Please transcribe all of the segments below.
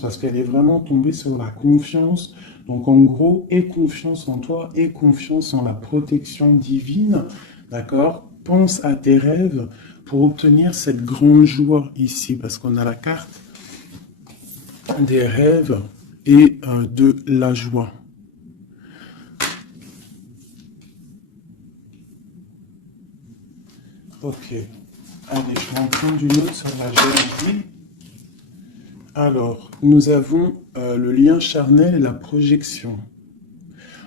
parce qu'elle est vraiment tombée sur la confiance. Donc en gros, aie confiance en toi, aie confiance en la protection divine, d'accord? Pense à tes rêves pour obtenir cette grande joie ici, parce qu'on a la carte des rêves et de la joie. Ok, allez, je vais en prendre une autre sur la jalousie. Alors, nous avons le lien charnel et la projection.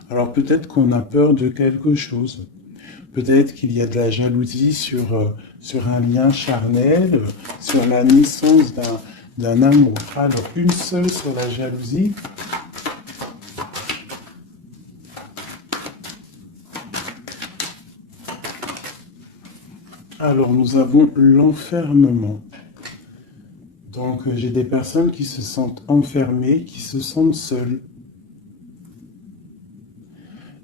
Alors peut-être qu'on a peur de quelque chose. Peut-être qu'il y a de la jalousie sur un lien charnel, sur la naissance d'un amour. Alors, une seule sur la jalousie. Alors, nous avons l'enfermement. Donc, j'ai des personnes qui se sentent enfermées, qui se sentent seules.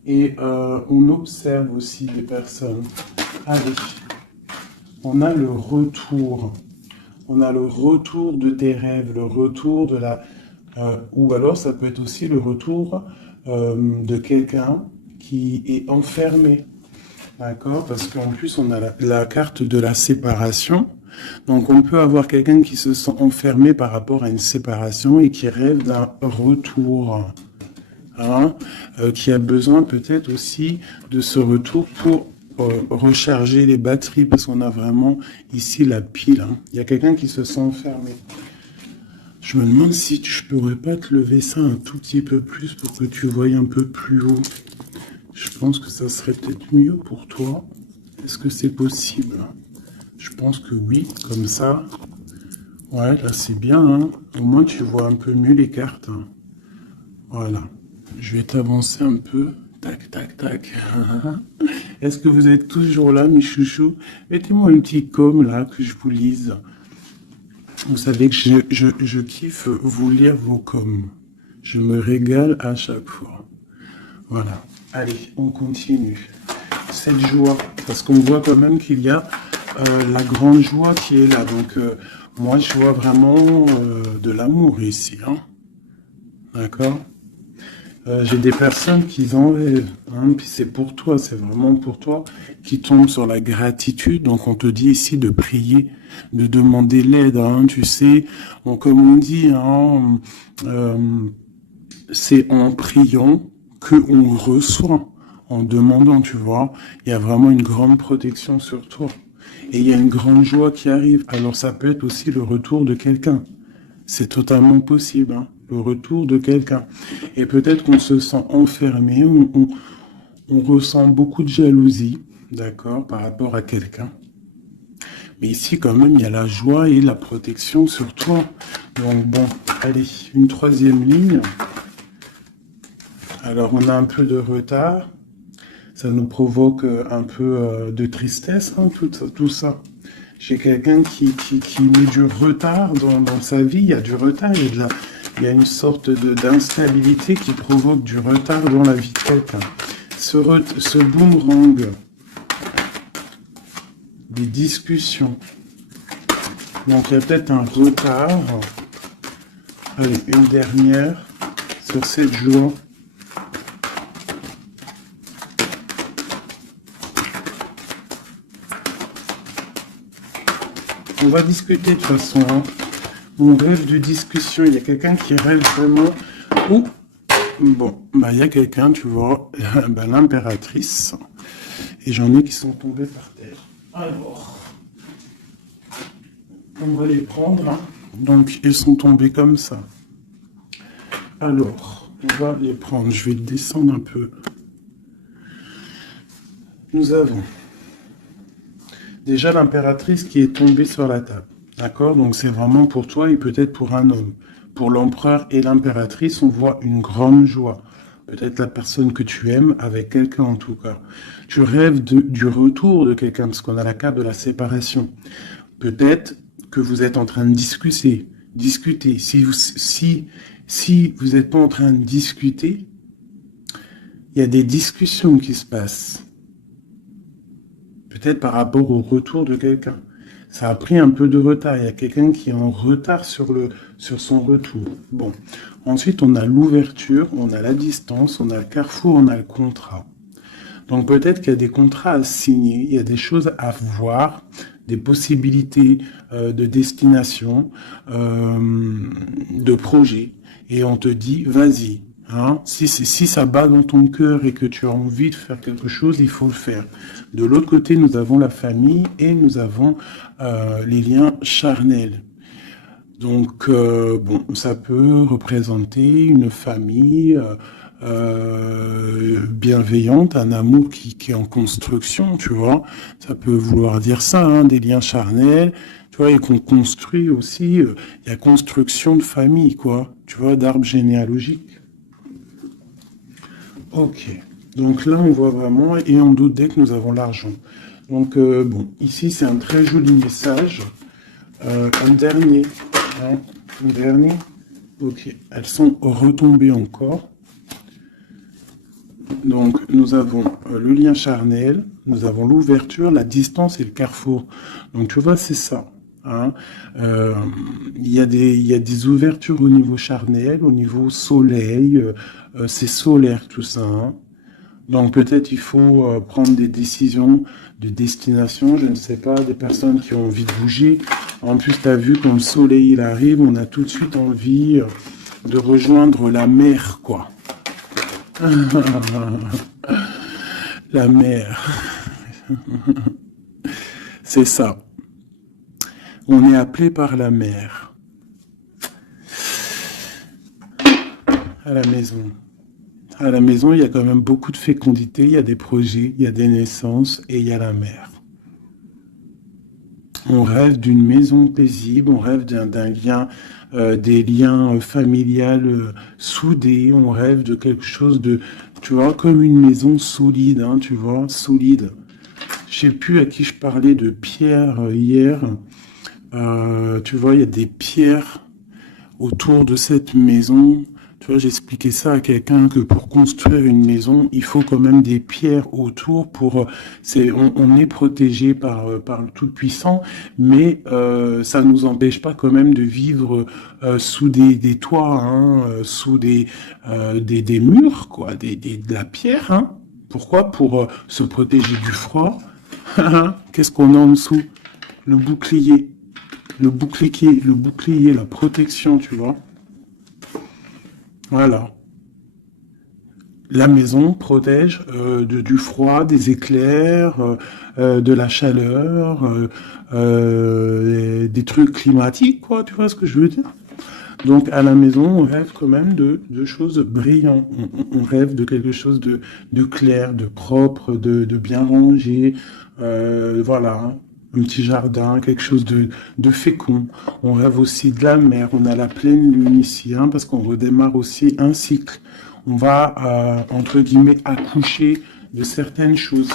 Et on observe aussi des personnes. Allez, on a le retour. On a le retour de tes rêves, le retour de la... ou alors ça peut être aussi le retour de quelqu'un qui est enfermé. D'accord? Parce qu'en plus, on a la carte de la séparation. Donc, on peut avoir quelqu'un qui se sent enfermé par rapport à une séparation et qui rêve d'un retour. Hein, qui a besoin peut-être aussi de ce retour pour recharger les batteries, parce qu'on a vraiment ici la pile. Hein. Il y a quelqu'un qui se sent enfermé. Je me demande si je pourrais pas te lever ça un tout petit peu plus pour que tu voyes un peu plus haut. Je pense que ça serait peut-être mieux pour toi. Est-ce que c'est possible? Je pense que oui, comme ça. Ouais, là c'est bien. Hein. Au moins tu vois un peu mieux les cartes. Hein. Voilà. Je vais t'avancer un peu. Tac, tac, tac. Est-ce que vous êtes toujours là, mes chouchous? Mettez-moi un petit com là, que je vous lise. Vous savez que je kiffe vous lire vos coms. Je me régale à chaque fois. Voilà. Allez, on continue. Cette joie, parce qu'on voit quand même qu'il y a la grande joie qui est là. Donc, moi, je vois vraiment de l'amour ici. Hein. D'accord? J'ai des personnes qui en rêvent, hein, puis c'est pour toi, c'est vraiment pour toi, qui tombent sur la gratitude. Donc on te dit ici de prier, de demander l'aide, hein, tu sais. Bon, comme on dit, hein, c'est en priant que on reçoit, en demandant, tu vois. Il y a vraiment une grande protection sur toi. Et il y a une grande joie qui arrive. Alors ça peut être aussi le retour de quelqu'un. C'est totalement possible, hein, le retour de quelqu'un. Et peut-être qu'on se sent enfermé, on ressent beaucoup de jalousie, d'accord, par rapport à quelqu'un. Mais ici, quand même, il y a la joie et la protection sur toi. Donc bon, allez, une troisième ligne. Alors, on a un peu de retard. Ça nous provoque un peu de tristesse, hein, tout ça. J'ai quelqu'un qui met du retard dans sa vie. Il y a du retard, il y a une sorte d'instabilité qui provoque du retard dans la vie de quelqu'un. Ce boomerang, des discussions. Donc il y a peut-être un retard. Allez, une dernière sur cette joie. On va discuter de toute façon. Hein. On rêve de discussion. Il y a quelqu'un qui rêve vraiment. Oh, bon, bah il y a quelqu'un, tu vois, bah, l'impératrice. Et j'en ai qui sont tombés par terre. Alors, on va les prendre. Hein. Donc, ils sont tombés comme ça. Alors, on va les prendre. Je vais descendre un peu. Nous avons déjà l'impératrice qui est tombée sur la table. D'accord? Donc c'est vraiment pour toi et peut-être pour un homme. Pour l'empereur et l'impératrice, on voit une grande joie. Peut-être la personne que tu aimes avec quelqu'un en tout cas. Tu rêves du retour de quelqu'un parce qu'on a la carte de la séparation. Peut-être que vous êtes en train de discuter. Si vous n'êtes pas en train de discuter, il y a des discussions qui se passent. Peut-être par rapport au retour de quelqu'un. Ça a pris un peu de retard. Il y a quelqu'un qui est en retard sur sur son retour. Bon, ensuite on a l'ouverture, on a la distance, on a le carrefour, on a le contrat. Donc peut-être qu'il y a des contrats à signer, il y a des choses à voir, des possibilités de destination, de projet, et on te dit vas-y. Hein, si ça bat dans ton cœur et que tu as envie de faire quelque chose, il faut le faire. De l'autre côté, nous avons la famille et nous avons les liens charnels. Donc, bon, ça peut représenter une famille bienveillante, un amour qui est en construction, tu vois. Ça peut vouloir dire ça, hein, des liens charnels, tu vois, et qu'on construit aussi, il y a construction de famille, quoi, tu vois, d'arbre généalogique. Ok, donc là on voit vraiment, et on doute dès que nous avons l'argent. Donc bon, ici c'est un très joli message. Un dernier, hein, un dernier. Ok, elles sont retombées encore. Donc nous avons le lien charnel, nous avons l'ouverture, la distance et le carrefour. Donc tu vois, c'est ça. Hein. Il y a des ouvertures au niveau charnel, au niveau soleil, c'est solaire tout ça. Hein. Donc peut-être il faut prendre des décisions de destination, je ne sais pas, des personnes qui ont envie de bouger. En plus, tu as vu quand le soleil il arrive, on a tout de suite envie de rejoindre la mer, quoi. La mer. C'est ça. On est appelé par la mer. À la maison. À la maison, il y a quand même beaucoup de fécondité, il y a des projets, il y a des naissances et il y a la mer. On rêve d'une maison paisible, on rêve d'un lien, des liens familiales soudés, on rêve de quelque chose de, tu vois, comme une maison solide, hein, tu vois, solide. Je sais plus à qui je parlais de pierre hier. Tu vois, il y a des pierres autour de cette maison. Tu vois, j'expliquais ça à quelqu'un que pour construire une maison, il faut quand même des pierres autour pour. On est protégé par le Tout-Puissant, mais ça nous empêche pas quand même de vivre sous des toits, hein, sous des murs, quoi, de la pierre. Hein. Pourquoi? Pour se protéger du froid. Qu'est-ce qu'on a en dessous? Le bouclier. Le bouclier, la protection, tu vois. Voilà. La maison protège du froid, des éclairs, de la chaleur, des trucs climatiques, quoi, tu vois ce que je veux dire? Donc à la maison, on rêve quand même de choses brillantes. On rêve de quelque chose de clair, de propre, de bien rangé. Voilà, hein. Un petit jardin, quelque chose de fécond. On rêve aussi de la mer. On a la pleine lune ici, hein, parce qu'on redémarre aussi un cycle. On va, entre guillemets, accoucher de certaines choses.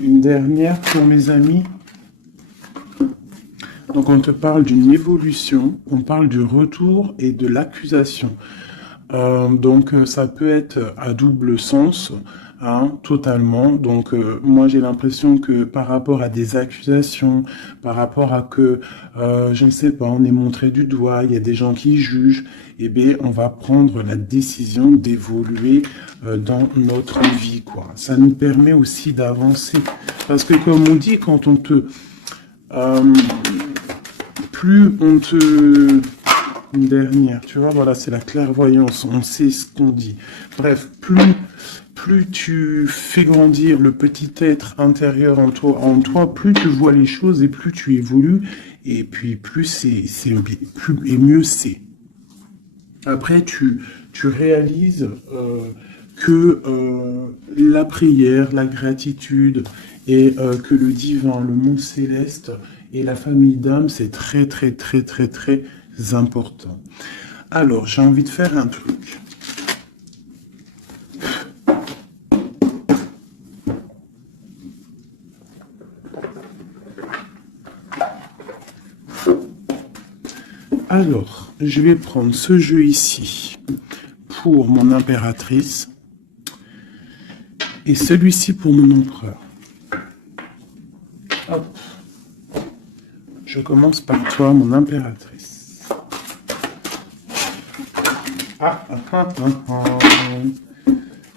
Une dernière pour mes amis. Donc on te parle d'une évolution, on parle du retour et de l'accusation. Donc ça peut être à double sens, hein, totalement. Donc moi j'ai l'impression que par rapport à des accusations, par rapport à que, je ne sais pas, on est montré du doigt, il y a des gens qui jugent, eh bien on va prendre la décision d'évoluer dans notre vie, quoi. Ça nous permet aussi d'avancer. Parce que comme on dit, quand on te... plus on te... Une dernière, tu vois, voilà, c'est la clairvoyance, on sait ce qu'on dit. Bref, plus tu fais grandir le petit être intérieur en toi, plus tu vois les choses et plus tu évolues, et puis plus et mieux c'est. Après, tu réalises que la prière, la gratitude et que le divin, le monde céleste et la famille d'âme, c'est très, très, très, très, très important. Alors, j'ai envie de faire un truc. Alors, je vais prendre ce jeu ici pour mon impératrice et celui-ci pour mon empereur. Hop. Je commence par toi, mon impératrice.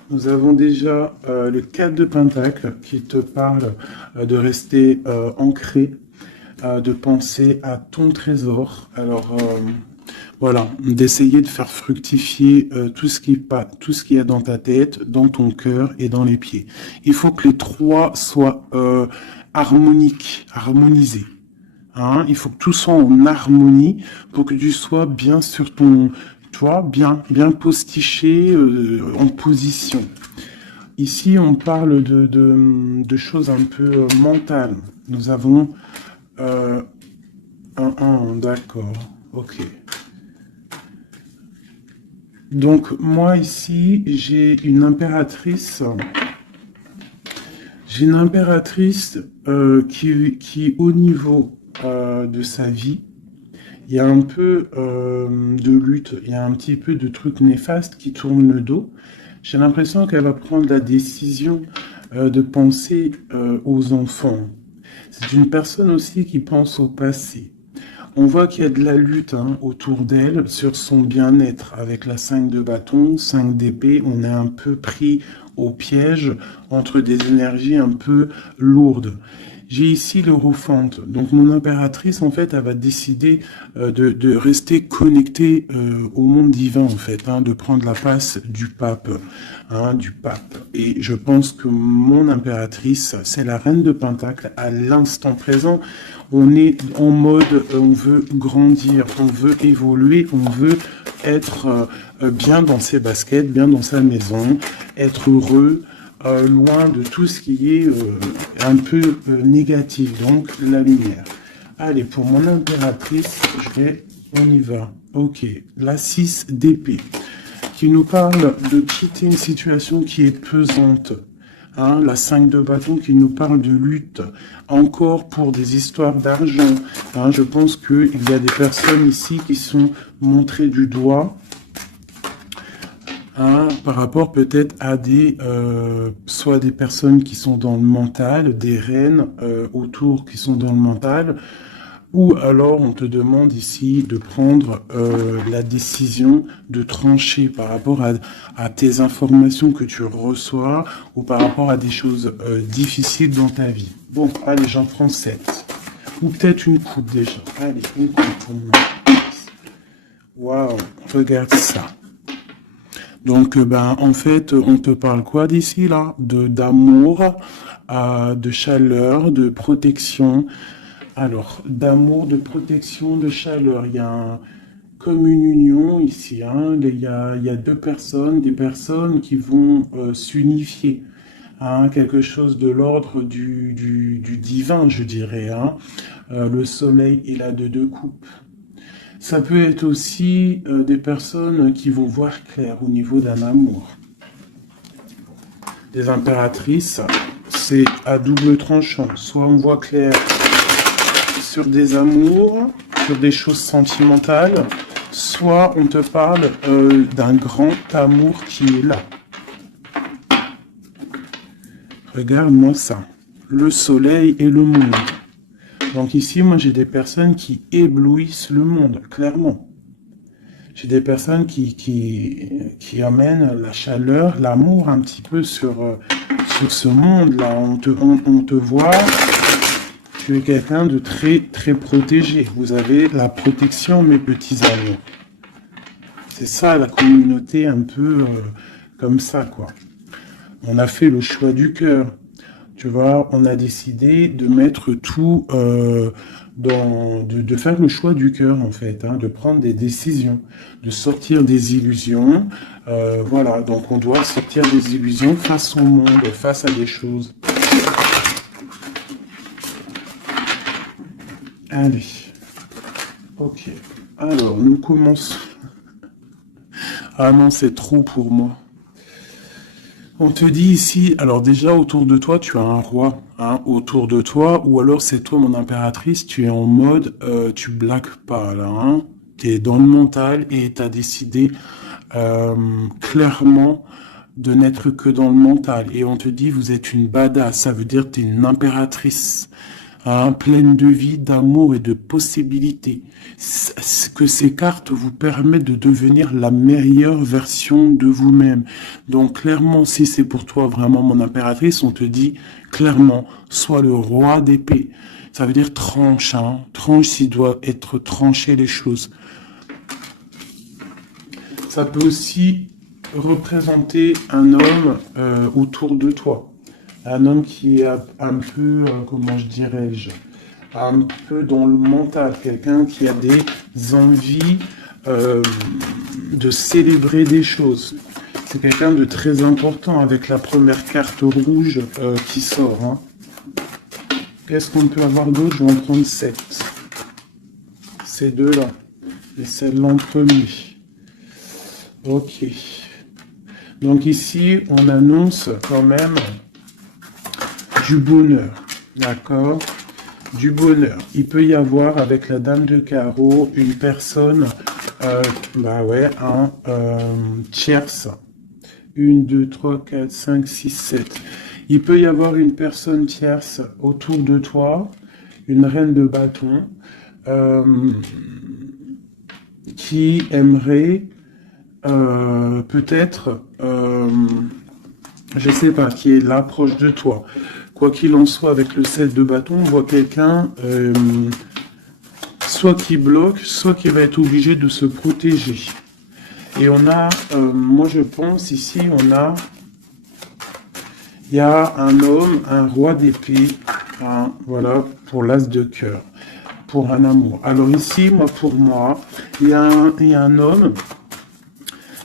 Nous avons déjà le 4 de Pentacle qui te parle de rester ancré, de penser à ton trésor. Alors, voilà, d'essayer de faire fructifier tout ce qu'il y a dans ta tête, dans ton cœur et dans les pieds. Il faut que les trois soient harmonisés. Hein, il faut que tout soit en harmonie pour que tu sois bien sur ton, tu vois, bien postiché en position. Ici, on parle de choses un peu mentales. Nous avons d'accord, ok. Donc, moi, ici, j'ai une impératrice. J'ai une impératrice qui, au niveau de sa vie, il y a un peu de lutte, il y a un petit peu de trucs néfastes qui tournent le dos. J'ai l'impression qu'elle va prendre la décision de penser aux enfants. C'est une personne aussi qui pense au passé. On voit qu'il y a de la lutte autour d'elle sur son bien-être. Avec la 5 de bâton, 5 d'épée, on est un peu pris au piège entre des énergies un peu lourdes. J'ai ici l'Europhante. Donc mon impératrice, en fait, elle va décider de rester connectée au monde divin, en fait, de prendre la place du pape. Et je pense que mon impératrice, c'est la reine de Pentacle à l'instant présent. On est en mode, on veut grandir, on veut évoluer, on veut être bien dans ses baskets, bien dans sa maison, être heureux, loin de tout ce qui est un peu négatif, donc la lumière. Allez, pour mon impératrice, on y va. Ok, la 6 d'épée, qui nous parle de quitter une situation qui est pesante. La 5 de bâton qui nous parle de lutte, encore pour des histoires d'argent. Je pense qu'il y a des personnes ici qui sont montrées du doigt par rapport peut-être à soit des personnes qui sont dans le mental, des reines autour qui sont dans le mental, ou alors on te demande ici de prendre la décision de trancher par rapport à tes informations que tu reçois ou par rapport à des choses difficiles dans ta vie. Bon, allez, j'en prends 7. Ou peut-être une coupe déjà. Allez, une coupe pour moi. Waouh, regarde ça. Donc, en fait, on te parle quoi d'ici, là? D'amour, de chaleur, de protection. Alors, d'amour, de protection, de chaleur. Il y a comme une union ici. Il y a deux personnes, des personnes qui vont s'unifier. Quelque chose de l'ordre du divin, je dirais. Le soleil et la deux coupes. Ça peut être aussi des personnes qui vont voir clair au niveau d'un amour. Des impératrices, c'est à double tranchant. Soit on voit clair sur des amours, sur des choses sentimentales, soit on te parle d'un grand amour qui est là. Regarde-moi ça. Le soleil et le monde. Donc ici, moi, j'ai des personnes qui éblouissent le monde, clairement. J'ai des personnes qui amènent la chaleur, l'amour un petit peu sur ce monde-là. On te voit, tu es quelqu'un de très, très protégé. Vous avez la protection, mes petits amis. C'est ça, la communauté un peu comme ça, quoi. On a fait le choix du cœur. Tu vois, on a décidé de mettre tout de faire le choix du cœur, en fait, de prendre des décisions, de sortir des illusions. Voilà, donc on doit sortir des illusions face au monde, face à des choses. Allez. Ok. Alors, nous commençons. Ah non, c'est trop pour moi. On te dit ici, alors déjà autour de toi, tu as un roi, autour de toi, ou alors c'est toi mon impératrice, tu es en mode, tu blagues pas là, tu es dans le mental et tu as décidé clairement de n'être que dans le mental. Et on te dit, vous êtes une badass, ça veut dire que tu es une impératrice. hein, pleine de vie, d'amour et de possibilités. Que ces cartes vous permettent de devenir la meilleure version de vous-même. Donc clairement, si c'est pour toi vraiment mon impératrice, on te dit clairement, sois le roi d'épée. Ça veut dire tranche, hein, tranche s'il doit être tranché les choses. Ça peut aussi représenter un homme autour de toi. Un homme qui est un peu, comment je dirais-je, un peu dans le mental. Quelqu'un qui a des envies de célébrer des choses. C'est quelqu'un de très important avec la première carte rouge qui sort. Hein. Qu'est-ce qu'on peut avoir d'autre? Je vais en prendre 7. Ces deux-là. Et celle-là en premier. Ok. Donc ici, on annonce quand même du bonheur. D'accord? Du bonheur. Il peut y avoir avec la dame de carreau une personne, un tierce. 1, 2, 3, 4, 5, 6, 7. Il peut y avoir une personne tierce autour de toi, une reine de bâton, qui aimerait peut-être, je sais pas, qui est là proche de toi. Quoi qu'il en soit, avec le 7 de bâton, on voit quelqu'un soit qui bloque, soit qui va être obligé de se protéger. Et on a, moi je pense ici, il y a un homme, un roi d'épée, hein, voilà, pour l'as de cœur, pour un amour. Alors ici, pour moi, il y a un homme.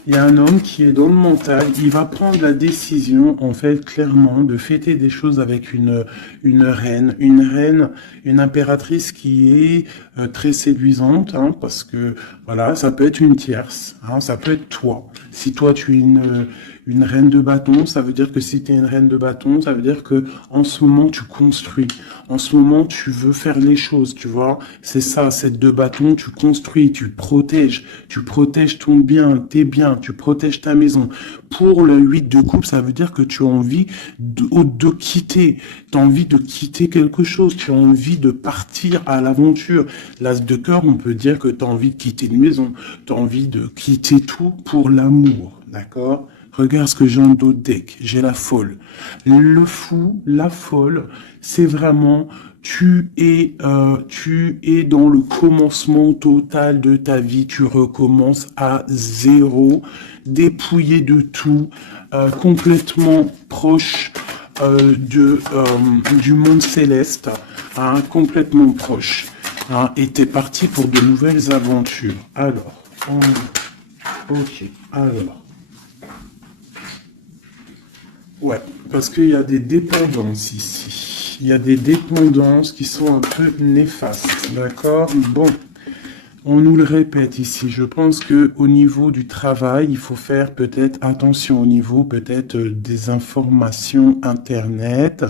Il y a un homme qui est dans le mental, il va prendre la décision, en fait, clairement, de fêter des choses avec une reine, une impératrice qui est très séduisante, hein, parce que, voilà, ça peut être une tierce, hein, ça peut être toi. Si toi, tu es une reine de bâton, ça veut dire que si tu es une reine de bâton, ça veut dire que en ce moment, tu construis. En ce moment, tu veux faire les choses, tu vois. C'est ça, cette de bâton, tu construis, tu protèges ton bien, tes biens, tu protèges ta maison. Pour le 8 de coupe, ça veut dire que tu as envie de quitter. Tu as envie de quitter quelque chose, tu as envie de partir à l'aventure. L'as de cœur, on peut dire que tu as envie de quitter une maison, tu as envie de quitter tout pour l'amour, d'accord? Regarde ce que j'ai en dos de deck. J'ai la folle. Le fou, la folle, c'est vraiment tu es dans le commencement total de ta vie. Tu recommences à zéro, dépouillé de tout, complètement proche du monde céleste, hein, complètement proche. Hein, et t'es parti pour de nouvelles aventures. Alors, ok, alors. Ouais, parce qu'il y a des dépendances ici. Il y a des dépendances qui sont un peu néfastes, d'accord? Bon, on nous le répète ici. Je pense que au niveau du travail, il faut faire peut-être attention au niveau peut-être des informations Internet.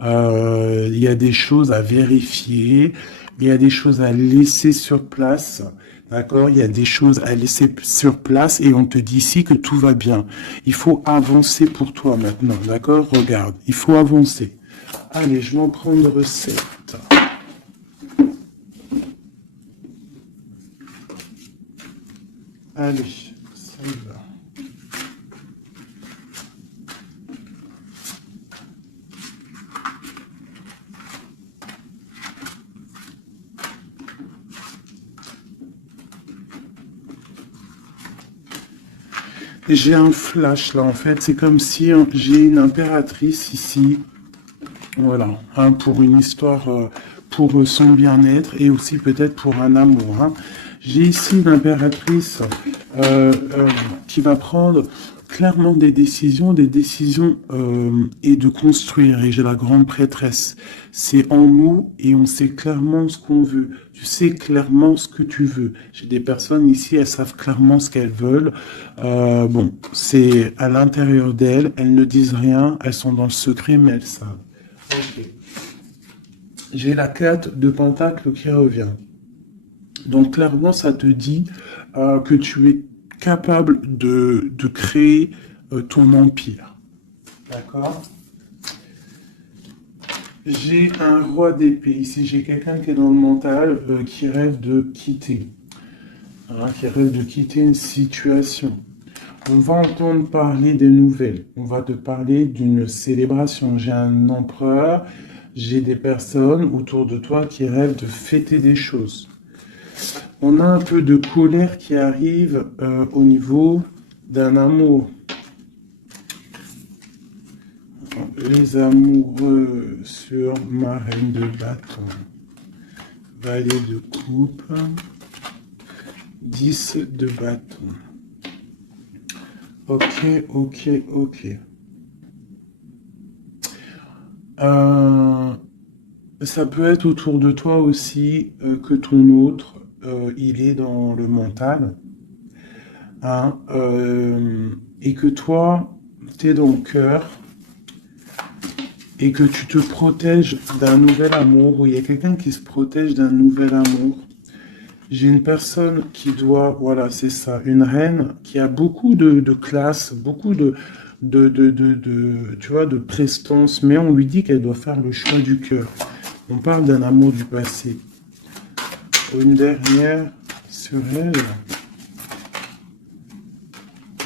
Il y a des choses à vérifier. Il y a des choses à laisser sur place. D'accord? Il y a des choses à laisser sur place et on te dit ici que tout va bien. Il faut avancer pour toi maintenant. D'accord? Regarde, il faut avancer. Allez, je vais en prendre 7. Allez, ça y va. J'ai un flash là en fait, c'est comme si j'ai une impératrice ici, voilà, hein, pour une histoire, pour son bien-être et aussi peut-être pour un amour. Hein. J'ai ici une impératrice qui va prendre clairement des décisions et de construire. Et j'ai la grande prêtresse. C'est en nous et on sait clairement ce qu'on veut. Tu sais clairement ce que tu veux. J'ai des personnes ici, elles savent clairement ce qu'elles veulent. Bon, c'est à l'intérieur d'elles. Elles ne disent rien. Elles sont dans le secret, mais elles savent. Ok. J'ai la 4 de Pentacle qui revient. Donc clairement, ça te dit que tu es capable de créer ton empire. D'accord? J'ai un roi d'épée. Ici, j'ai quelqu'un qui est dans le mental, qui rêve de quitter. Hein, qui rêve de quitter une situation. On va entendre parler des nouvelles. On va te parler d'une célébration. J'ai un empereur, j'ai des personnes autour de toi qui rêvent de fêter des choses. On a un peu de colère qui arrive au niveau d'un amour. Les amoureux sur ma reine de bâton. Valet de coupe. 10 de bâton. Ok. Ça peut être autour de toi aussi que ton autre, il est dans le mental. Hein, et que toi, tu es dans le cœur. Et que tu te protèges d'un nouvel amour. Ou il y a quelqu'un qui se protège d'un nouvel amour. J'ai une personne qui doit, voilà, c'est ça, une reine qui a beaucoup de classe, beaucoup tu vois, de prestance, mais on lui dit qu'elle doit faire le choix du cœur. On parle d'un amour du passé. Une dernière sur elle.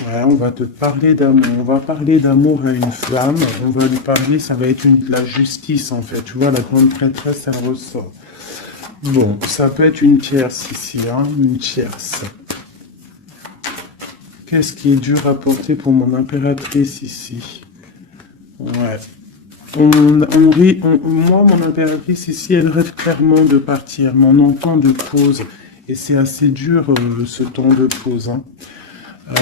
Ouais, on va te parler d'amour. On va parler d'amour à une femme. On va lui parler, ça va être la justice en fait. Tu vois, la grande prêtresse, elle ressort. Bon, ça peut être une tierce ici, hein, une tierce. Qu'est-ce qui est dur à porter pour mon impératrice ici? Ouais. Moi, mon impératrice ici, elle rêve clairement de partir, mais on entend de pause. Et c'est assez dur, ce temps de pause. Hein.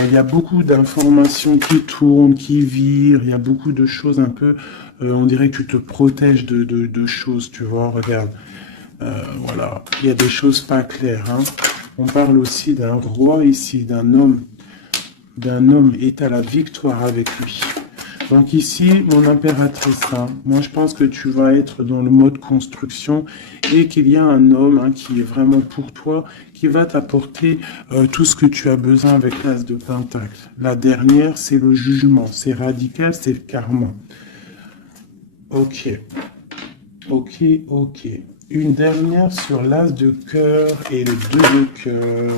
Il y a beaucoup d'informations qui tournent, qui virent. Il y a beaucoup de choses un peu... on dirait que tu te protèges de choses, tu vois, regarde. Voilà, il y a des choses pas claires. Hein. On parle aussi d'un roi ici, d'un homme. D'un homme est à la victoire avec lui. Donc ici, mon impératrice, hein, moi je pense que tu vas être dans le mode construction et qu'il y a un homme hein, qui est vraiment pour toi, qui va t'apporter tout ce que tu as besoin avec l'as de pentacle. La dernière, c'est le jugement, c'est radical, c'est le karma. Ok. Une dernière sur l'as de cœur et le 2 de cœur.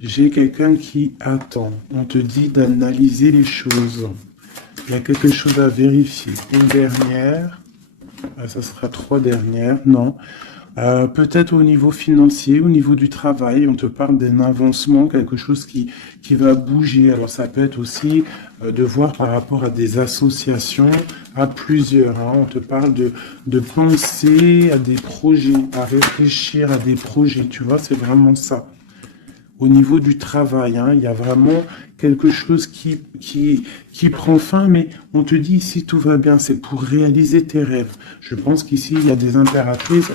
J'ai quelqu'un qui attend. On te dit d'analyser les choses. Il y a quelque chose à vérifier. Une dernière. Ça sera 3 dernières. Non. Peut-être au niveau financier, au niveau du travail, on te parle d'un avancement, quelque chose qui va bouger. Alors ça peut être aussi de voir par rapport à des associations, à plusieurs. Hein. On te parle de penser à des projets, à réfléchir à des projets. Tu vois, c'est vraiment ça. Au niveau du travail, hein, il y a vraiment quelque chose qui prend fin, mais on te dit ici tout va bien, c'est pour réaliser tes rêves. Je pense qu'ici il y a des impératrices,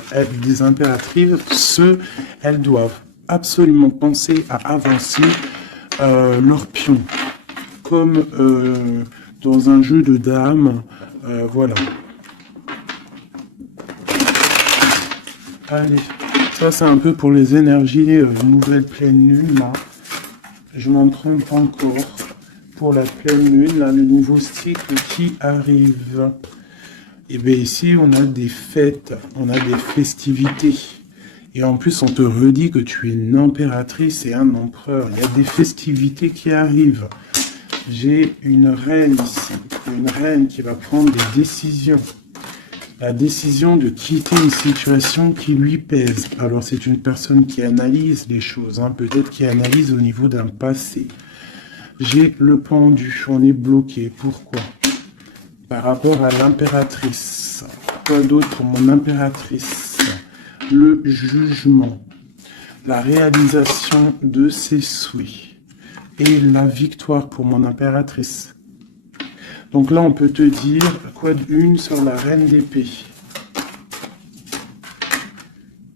elles doivent absolument penser à avancer leur pion, comme dans un jeu de dames, voilà. Allez. Ça, c'est un peu pour les énergies nouvelle pleine lune, là. Je m'en prends pas encore. Pour la pleine lune, là, le nouveau cycle qui arrive. Et bien ici, on a des fêtes, on a des festivités. Et en plus, on te redit que tu es une impératrice et un empereur. Il y a des festivités qui arrivent. J'ai une reine ici, une reine qui va prendre des décisions. La décision de quitter une situation qui lui pèse. Alors c'est une personne qui analyse les choses, hein, peut-être qui analyse au niveau d'un passé. J'ai le pendu, on est bloqué. Pourquoi? Par rapport à l'impératrice. Quoi d'autre pour mon impératrice? Le jugement, la réalisation de ses souhaits et la victoire pour mon impératrice. Donc là, on peut te dire, quoi d'une sur la reine d'épée?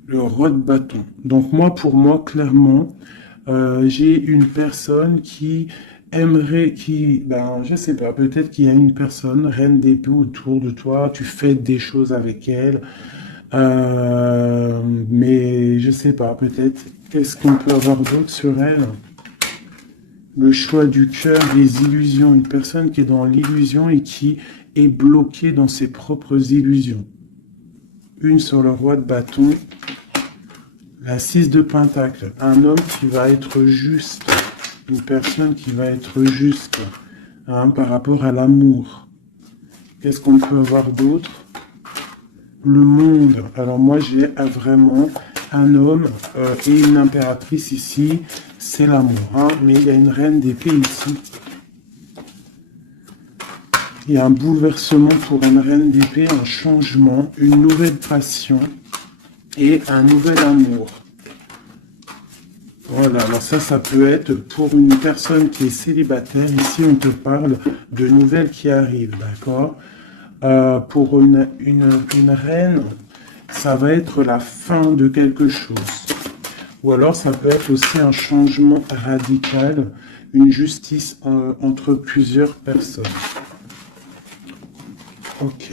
Le roi de bâton. Donc moi, pour moi, clairement, j'ai une personne qui aimerait, je sais pas, peut-être qu'il y a une personne, reine d'épée autour de toi, tu fais des choses avec elle, mais je sais pas, peut-être, qu'est-ce qu'on peut avoir d'autre sur elle? Le choix du cœur, les illusions. Une personne qui est dans l'illusion et qui est bloqué dans ses propres illusions. Une sur le roi de bâton. La 6 de pentacle. Un homme qui va être juste. Une personne qui va être juste hein, par rapport à l'amour. Qu'est-ce qu'on peut avoir d'autre? Le monde. Alors moi j'ai vraiment un homme et une impératrice ici. C'est l'amour. Hein, mais il y a une reine d'épée ici. Il y a un bouleversement pour une reine d'épée, un changement, une nouvelle passion et un nouvel amour. Voilà, alors ça peut être pour une personne qui est célibataire. Ici, on te parle de nouvelles qui arrivent, d'accord? Pour une reine, ça va être la fin de quelque chose. Ou alors, ça peut être aussi un changement radical, une justice entre plusieurs personnes. Ok.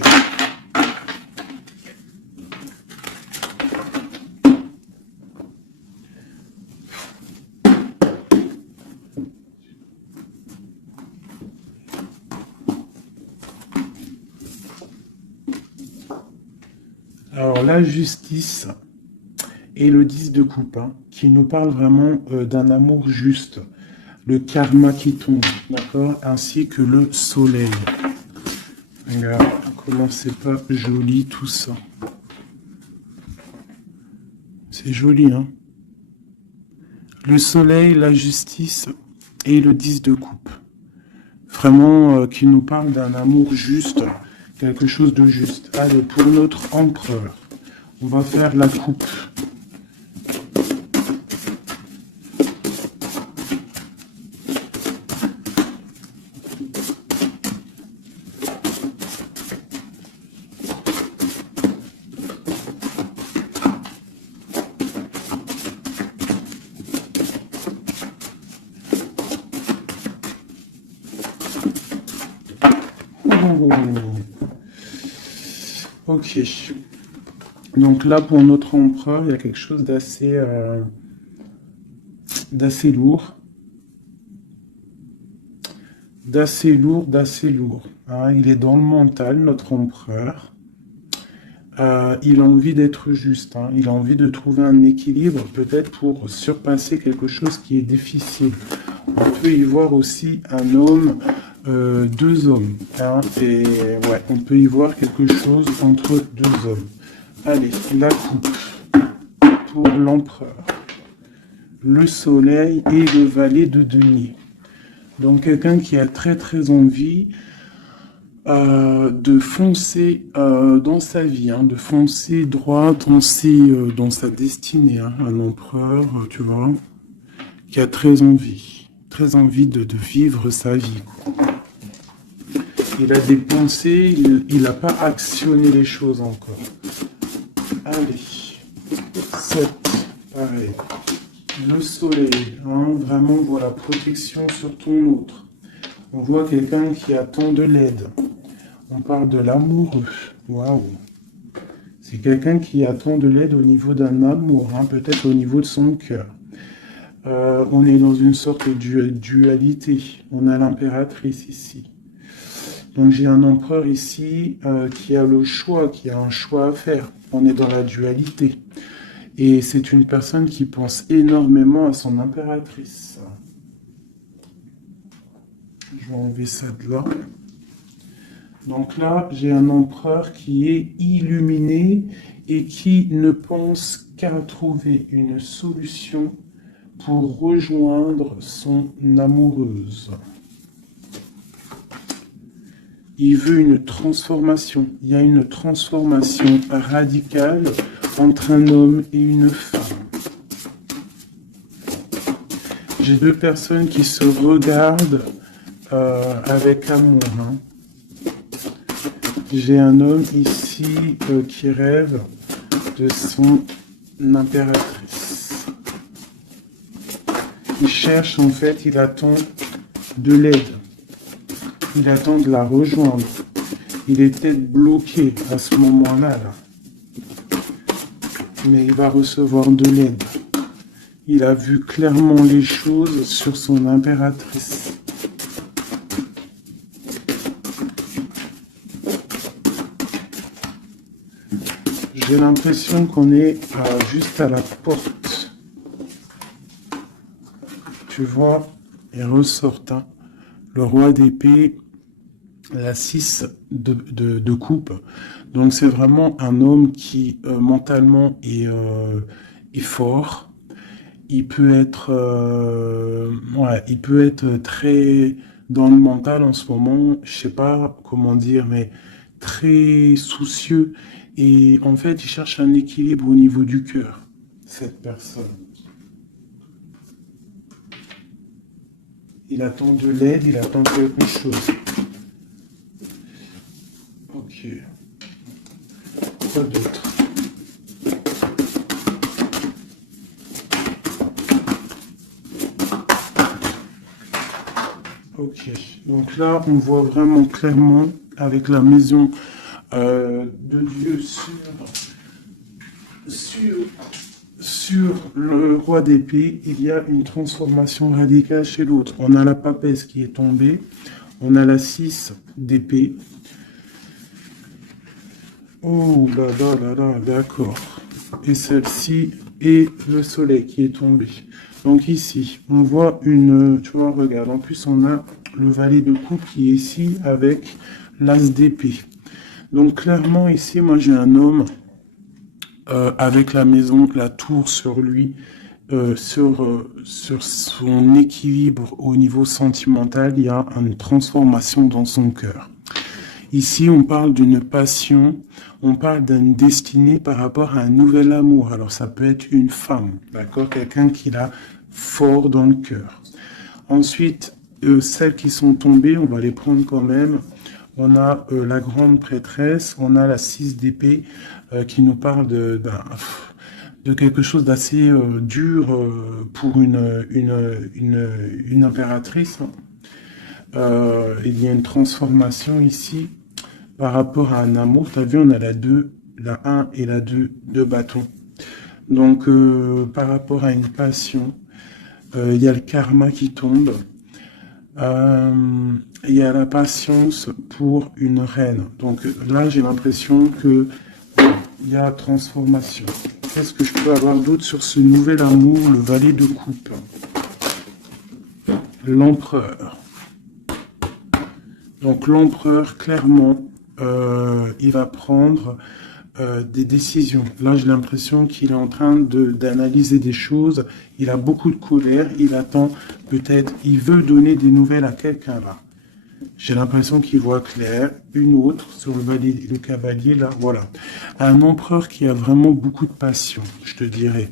Alors, la justice et le 10 de coupe, hein, qui nous parle vraiment d'un amour juste. Le karma qui tombe, d'accord? Ainsi que le soleil. Regarde, comment c'est pas joli tout ça. C'est joli, hein? Le soleil, la justice et le 10 de coupe. Vraiment, qui nous parle d'un amour juste, quelque chose de juste. Allez, pour notre empereur, on va faire la coupe. Ok. Donc là, pour notre empereur, il y a quelque chose d'assez lourd. D'assez lourd. Hein. Il est dans le mental, notre empereur. Il a envie d'être juste. Hein. Il a envie de trouver un équilibre, peut-être pour surpasser quelque chose qui est difficile. On peut y voir aussi un homme, deux hommes. Hein. Et ouais, on peut y voir quelque chose entre deux hommes. Allez, la coupe pour l'empereur. Le soleil et le valet de denier. Donc quelqu'un qui a très envie de foncer dans sa vie, hein, de foncer droit dans sa destinée. Hein, un empereur, tu vois, qui a très envie de vivre sa vie. Il a des pensées, il n'a pas actionné les choses encore. Allez, 7, pareil. Le soleil, hein, vraiment, voilà, protection sur ton autre. On voit quelqu'un qui attend de l'aide. On parle de l'amoureux. Waouh. C'est quelqu'un qui attend de l'aide au niveau d'un amour, hein, peut-être au niveau de son cœur. On est dans une sorte de dualité. On a l'impératrice ici. Donc j'ai un empereur ici qui a le choix, qui a un choix à faire. On est dans la dualité. Et c'est une personne qui pense énormément à son impératrice. Je vais enlever ça de là. Donc là, j'ai un empereur qui est illuminé et qui ne pense qu'à trouver une solution pour rejoindre son amoureuse. Il veut une transformation. Il y a une transformation radicale entre un homme et une femme. J'ai deux personnes qui se regardent avec amour. Hein. J'ai un homme ici qui rêve de son impératrice. Il cherche, en fait, il attend de l'aide. Il attend de la rejoindre. Il est peut-être bloqué à ce moment-là. Là. Mais il va recevoir de l'aide. Il a vu clairement les choses sur son impératrice. J'ai l'impression qu'on est juste à la porte. Tu vois, il ressort, hein, le roi d'épée, la 6 de coupe. Donc c'est vraiment un homme qui mentalement est fort. Il peut être très dans le mental en ce moment, je sais pas comment dire, mais très soucieux. Et en fait, il cherche un équilibre au niveau du cœur, cette personne. Il attend de l'aide, il attend quelque chose. Ok. Quoi d'autre? Ok. Donc là, on voit vraiment clairement avec la maison de Dieu sur, sur le roi d'épée, il y a une transformation radicale chez l'autre. On a la papesse qui est tombée, on a la 6 d'épée. Oh là là là là, d'accord. Et celle-ci et le soleil qui est tombé. Donc ici, on voit tu vois, regarde, en plus on a le valet de coupe qui est ici avec l'as d'épée. Donc clairement ici, moi j'ai un homme avec la maison, la tour sur lui, sur son équilibre au niveau sentimental, il y a une transformation dans son cœur. Ici, on parle d'une passion, on parle d'une destinée par rapport à un nouvel amour. Alors, ça peut être une femme, d'accord? Quelqu'un qui l'a fort dans le cœur. Ensuite, celles qui sont tombées, on va les prendre quand même. On a la grande prêtresse, on a la 6 d'épée qui nous parle de quelque chose d'assez dur pour une impératrice. Il y a une transformation ici par rapport à un amour. Tu as vu, on a la 1 et la 2 de bâton. Donc, par rapport à une passion, il y a le karma qui tombe. Il y a la patience pour une reine. Donc là, j'ai l'impression que il y a transformation. Qu'est-ce que je peux avoir d'autre sur ce nouvel amour, le valet de coupe? L'empereur. Donc l'empereur, clairement, il va prendre des décisions. Là, j'ai l'impression qu'il est en train d'analyser des choses. Il a beaucoup de colère. Il attend peut-être, il veut donner des nouvelles à quelqu'un là. J'ai l'impression qu'il voit clair. Une autre sur le cavalier là, voilà. Un empereur qui a vraiment beaucoup de passion, je te dirais.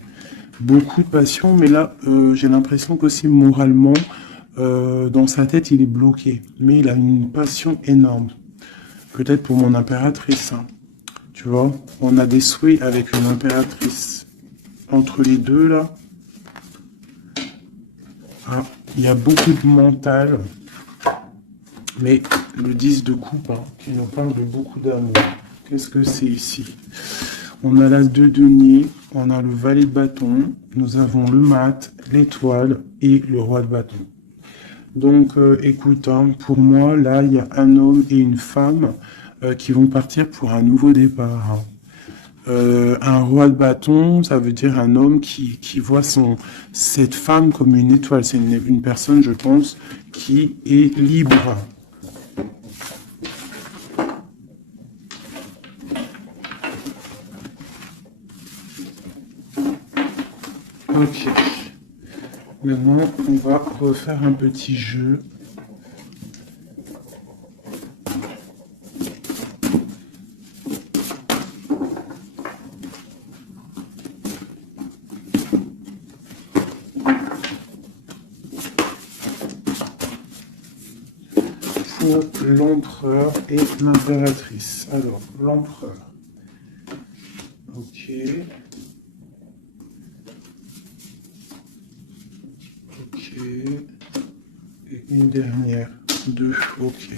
Beaucoup de passion, mais là, j'ai l'impression qu'aussi moralement, dans sa tête, il est bloqué. Mais il a une passion énorme. Peut-être pour mon impératrice, hein. Tu vois, on a des souhaits avec une impératrice. Entre les deux, là, ah, il y a beaucoup de mental. Mais le 10 de coupe, hein, qui nous parle de beaucoup d'amour. Qu'est-ce que c'est ici? On a l'as de denier, on a le valet de bâton, nous avons le mat, l'étoile et le roi de bâton. Donc, écoute, hein, pour moi, là, il y a un homme et une femme qui vont partir pour un nouveau départ, hein. Un roi de bâton, ça veut dire un homme qui voit cette femme comme une étoile. C'est une personne, je pense, qui est libre. Ok. Maintenant, on va refaire un petit jeu. Pour l'empereur et l'impératrice. Alors, l'empereur. Ok. Ok. Et une dernière. 2. Ok.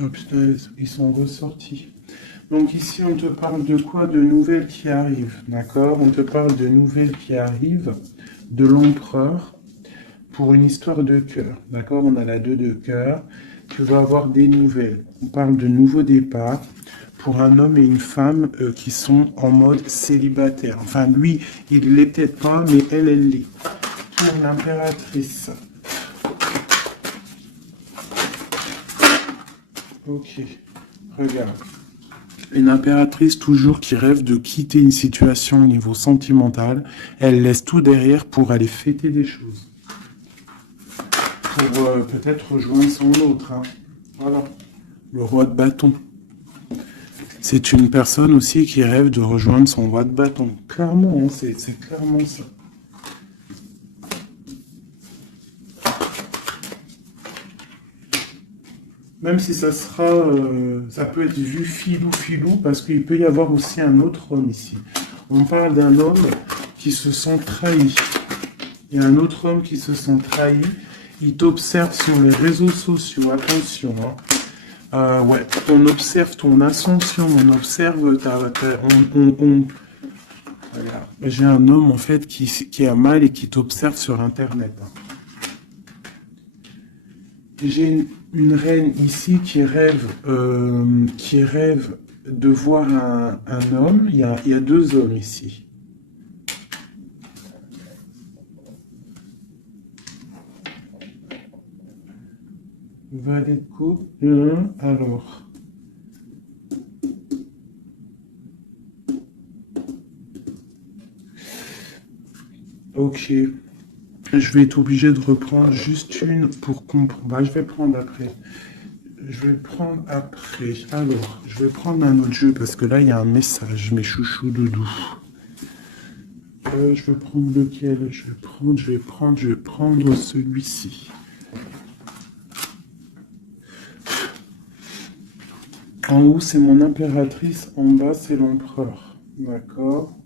Oh putain, ils sont ressortis. Donc ici, on te parle de quoi? De nouvelles qui arrivent. D'accord? On te parle de nouvelles qui arrivent. De l'empereur. Pour une histoire de cœur. D'accord? On a la 2 de cœur. Tu vas avoir des nouvelles. On parle de nouveaux départs. pour un homme et une femme qui sont en mode célibataire. Enfin, lui, il l'est peut-être pas, mais elle l'est. Pour l'impératrice. Ok, regarde. Une impératrice toujours qui rêve de quitter une situation au niveau sentimental. Elle laisse tout derrière pour aller fêter des choses. Pour peut-être rejoindre son autre. Hein. Voilà. Le roi de bâton. C'est une personne aussi qui rêve de rejoindre son roi de bâton. Clairement, hein, c'est clairement ça. Même si ça sera, ça peut être vu filou, parce qu'il peut y avoir aussi un autre homme ici. On parle d'un homme qui se sent trahi. Il y a un autre homme qui se sent trahi. Il t'observe sur les réseaux sociaux. Attention, hein. Ouais, on observe ton ascension, on observe Regarde. J'ai un homme en fait qui a mal et qui t'observe sur Internet. Hein. J'ai une reine ici qui rêve de voir un homme. Il y a deux hommes ici. Valet de coupe. Alors. Ok. Je vais être obligé de reprendre juste une pour comprendre. Bah, je vais prendre après. Alors, je vais prendre un autre jeu parce que là, il y a un message, mes chouchous doudous. Je vais prendre lequel? Je vais prendre celui-ci. En haut, c'est mon impératrice. En bas, c'est l'empereur. D'accord.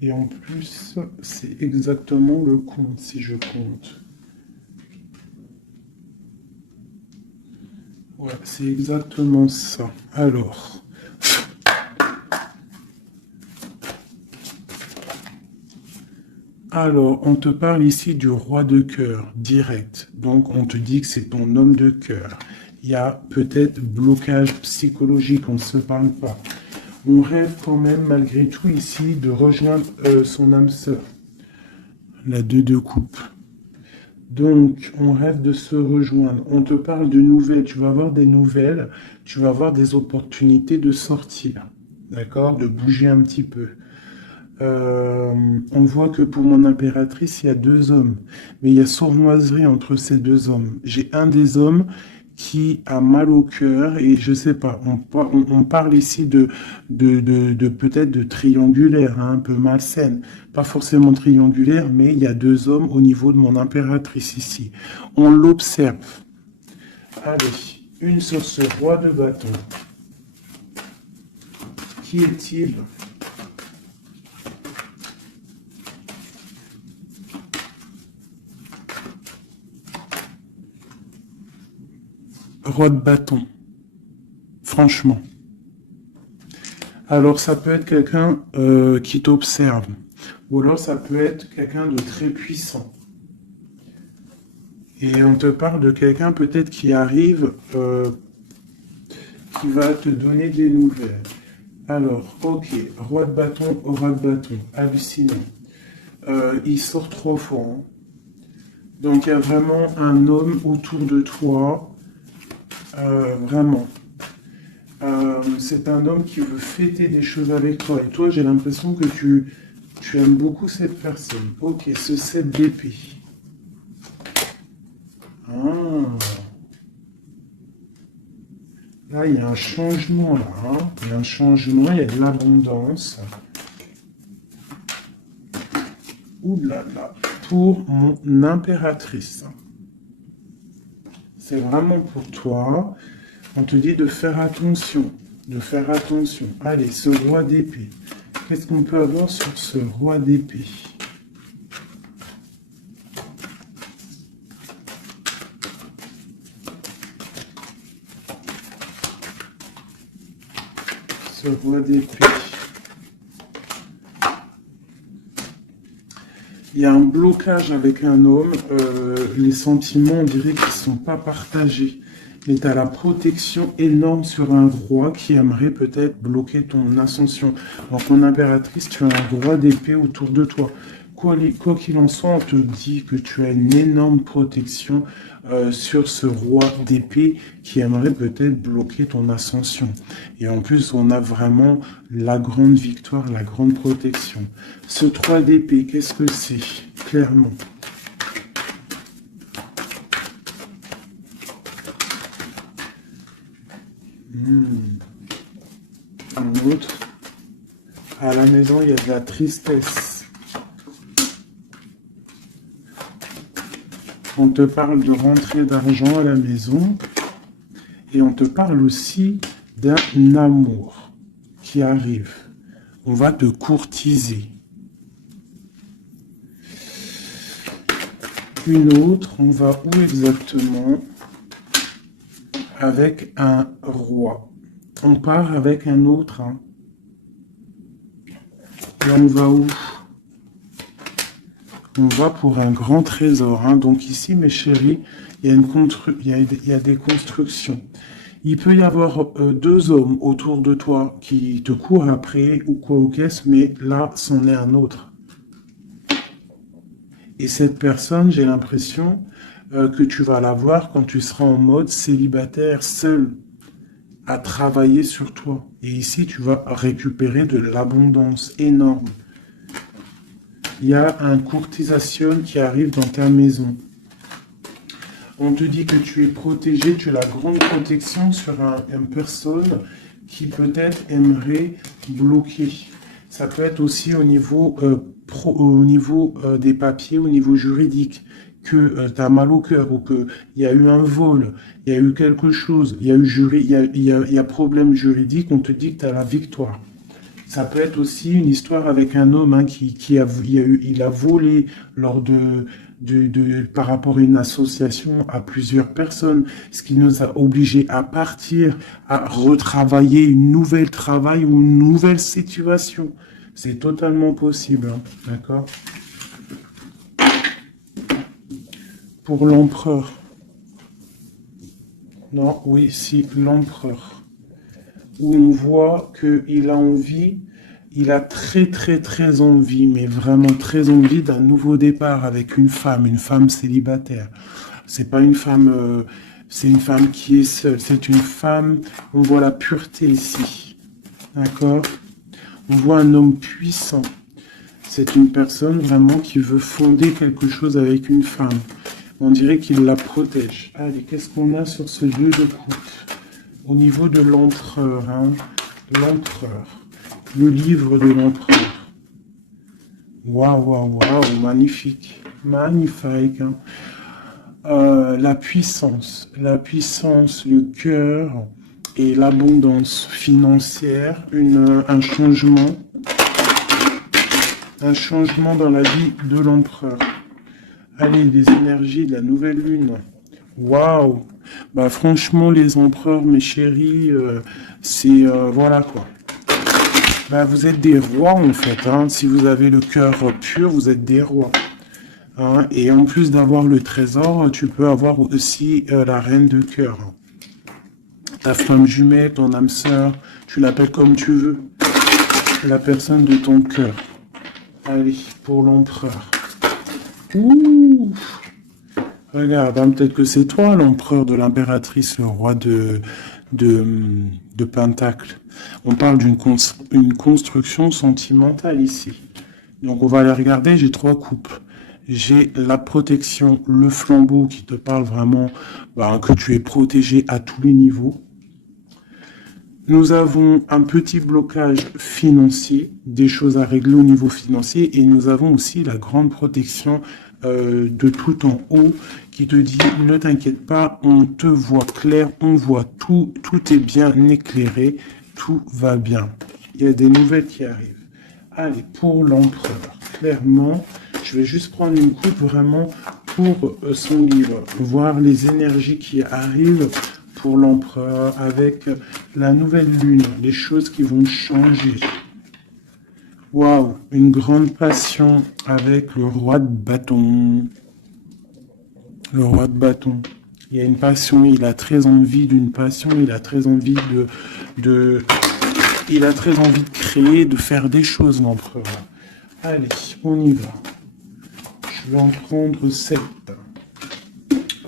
Et en plus, c'est exactement le compte, si je compte. Ouais, c'est exactement ça. Alors. On te parle ici du roi de cœur, direct. Donc, on te dit que c'est ton homme de cœur. Il y a peut-être blocage psychologique, on ne se parle pas. On rêve quand même, malgré tout, ici, de rejoindre son âme sœur. La 2 de coupe. Donc, on rêve de se rejoindre. On te parle de nouvelles. Tu vas avoir des nouvelles. Tu vas avoir des opportunités de sortir. D'accord? De bouger un petit peu. On voit que pour mon impératrice, il y a deux hommes. Mais il y a sournoiserie entre ces deux hommes. J'ai un des hommes qui a mal au cœur et je sais pas, on parle ici de peut-être de triangulaire, hein, un peu malsaine. Pas forcément triangulaire, mais il y a deux hommes au niveau de mon impératrice ici. On l'observe. Allez, une sur ce roi de bâton. Qui est-il? Roi de bâton. Franchement. Alors, ça peut être quelqu'un qui t'observe. Ou alors, ça peut être quelqu'un de très puissant. Et on te parle de quelqu'un peut-être qui arrive, qui va te donner des nouvelles. Alors, ok. Roi de bâton. Hallucinant. Il sort 3 fois. Hein. Donc, il y a vraiment un homme autour de toi. Vraiment. C'est un homme qui veut fêter des choses avec toi. Et toi, j'ai l'impression que tu aimes beaucoup cette personne. Ok, ce 7 d'épée. Ah. Là, il y a un changement. Là, hein. Il y a un changement, il y a de l'abondance. Ouh là là. Pour mon impératrice. C'est vraiment pour toi. On te dit de faire attention. Allez, ce roi d'épée. Qu'est-ce qu'on peut avoir sur ce roi d'épée? Ce roi d'épée. Il y a un blocage avec un homme. Les sentiments, on dirait qu'ils ne sont pas partagés. Et tu as la protection énorme sur un roi qui aimerait peut-être bloquer ton ascension. Donc en impératrice, tu as un roi d'épée autour de toi. Quoi qu'il en soit, on te dit que tu as une énorme protection sur ce roi d'épée qui aimerait peut-être bloquer ton ascension. Et en plus, on a vraiment la grande victoire, la grande protection. Ce 3 d'épée, qu'est-ce que c'est? Clairement. Un autre. À la maison, il y a de la tristesse. On te parle de rentrée d'argent à la maison. Et on te parle aussi d'un amour qui arrive. On va te courtiser. Une autre, on va où exactement? Avec un roi. On part avec un autre. Hein. Et on va où? On va pour un grand trésor. Hein. Donc ici, mes chéris, il y a des constructions. Il peut y avoir 2 hommes autour de toi qui te courent après ou quoi ou qu'est-ce, mais là, c'en est un autre. Et cette personne, j'ai l'impression que tu vas la voir quand tu seras en mode célibataire, seul, à travailler sur toi. Et ici, tu vas récupérer de l'abondance énorme. Il y a un courtisation qui arrive dans ta maison. On te dit que tu es protégé, tu as la grande protection sur une personne qui peut-être aimerait bloquer. Ça peut être aussi au niveau, des papiers, au niveau juridique, que tu as mal au cœur ou qu'il y a eu un vol, il y a eu quelque chose, il y a problème juridique, on te dit que tu as la victoire. Ça peut être aussi une histoire avec un homme hein, il a volé lors par rapport à une association à plusieurs personnes, ce qui nous a obligés à partir, à retravailler une nouvelle travail ou une nouvelle situation. C'est totalement possible, hein, d'accord? Pour l'empereur. Non, oui, si, l'empereur. Où on voit qu'il a envie, il a très très très envie, mais vraiment très envie d'un nouveau départ avec une femme célibataire. C'est pas une femme, c'est une femme qui est seule, c'est une femme, on voit la pureté ici, d'accord? On voit un homme puissant. C'est une personne vraiment qui veut fonder quelque chose avec une femme. On dirait qu'il la protège. Allez, qu'est-ce qu'on a sur ce jeu de coupe? Au niveau de l'empereur, hein, l'empereur, le livre de l'empereur. Waouh, waouh, waouh, magnifique, magnifique. Hein. La puissance, le cœur et l'abondance financière, un changement dans la vie de l'empereur. Allez, les énergies de la nouvelle lune. Waouh! Bah franchement, les empereurs, mes chéris, c'est voilà quoi. Bah, vous êtes des rois en fait. Hein. Si vous avez le cœur pur, vous êtes des rois. Hein. Et en plus d'avoir le trésor, tu peux avoir aussi la reine de cœur. Ta flamme jumelle, ton âme sœur, tu l'appelles comme tu veux. La personne de ton cœur. Allez, pour l'empereur. Ouh! Regarde, hein, peut-être que c'est toi l'empereur de l'impératrice, le roi de Pentacle. On parle d'une construction sentimentale ici. Donc on va aller regarder, j'ai 3 coupes. J'ai la protection, le flambeau qui te parle vraiment que tu es protégé à tous les niveaux. Nous avons un petit blocage financier, des choses à régler au niveau financier, et nous avons aussi la grande protection de tout en haut qui te dit ne t'inquiète pas, on te voit clair, on voit tout, tout est bien éclairé, tout va bien. Il y a des nouvelles qui arrivent. Allez, pour l'empereur, clairement, je vais juste prendre une coupe vraiment pour son livre, voir les énergies qui arrivent pour l'empereur avec la nouvelle lune, les choses qui vont changer. Waouh, une grande passion avec le roi de bâton. Le roi de bâton. Il y a une passion, il a très envie d'une passion, il a très envie il a très envie de créer, de faire des choses, l'empereur. Allez, on y va. Je vais en prendre 7.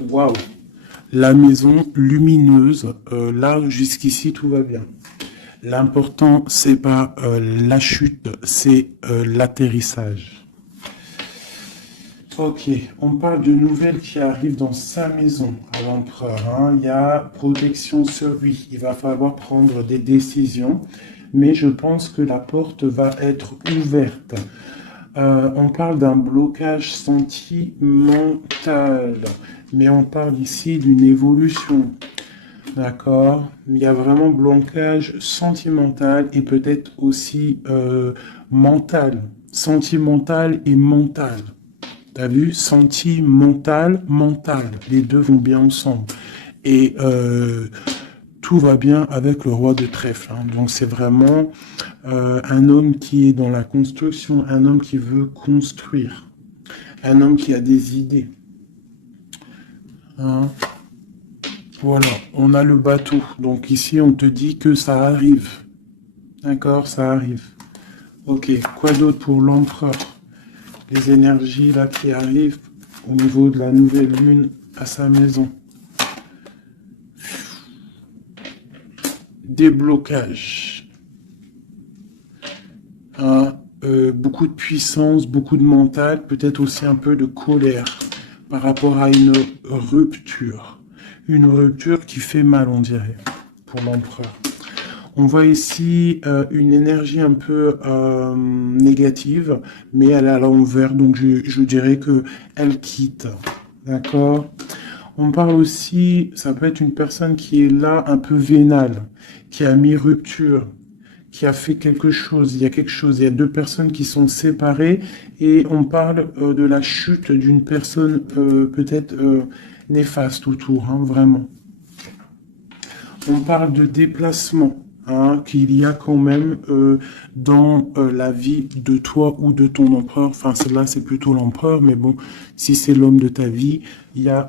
Waouh! La maison lumineuse, là, jusqu'ici, tout va bien. L'important, c'est pas la chute, c'est l'atterrissage. Ok, on parle de nouvelles qui arrivent dans sa maison à l'empereur. Hein. Il y a protection sur lui. Il va falloir prendre des décisions, mais je pense que la porte va être ouverte. On parle d'un blocage sentimental, mais on parle ici d'une évolution. D'accord? Il y a vraiment blocage sentimental et peut-être aussi mental. Sentimental et mental. T'as vu? Sentimental, mental. Les deux vont bien ensemble. Et tout va bien avec le roi de trèfle. Hein. Donc c'est vraiment un homme qui est dans la construction, un homme qui veut construire, un homme qui a des idées. Hein? Voilà, on a le bateau. Donc ici, on te dit que ça arrive. D'accord, ça arrive. Ok, quoi d'autre pour l'empereur? Les énergies là qui arrivent au niveau de la nouvelle lune à sa maison. Déblocage. Hein, beaucoup de puissance, beaucoup de mental, peut-être aussi un peu de colère par rapport à une rupture. Une rupture qui fait mal, on dirait, pour l'empereur. On voit ici une énergie un peu négative, mais elle est à l'envers, donc je dirais que elle quitte. D'accord? On parle aussi, ça peut être une personne qui est là un peu vénale, qui a mis rupture, qui a fait quelque chose, il y a quelque chose, il y a deux personnes qui sont séparées, et on parle de la chute d'une personne peut-être néfaste autour, hein, vraiment. On parle de déplacement. Hein, qu'il y a quand même dans la vie de toi ou de ton empereur, enfin là c'est plutôt l'empereur, mais bon, si c'est l'homme de ta vie, il y a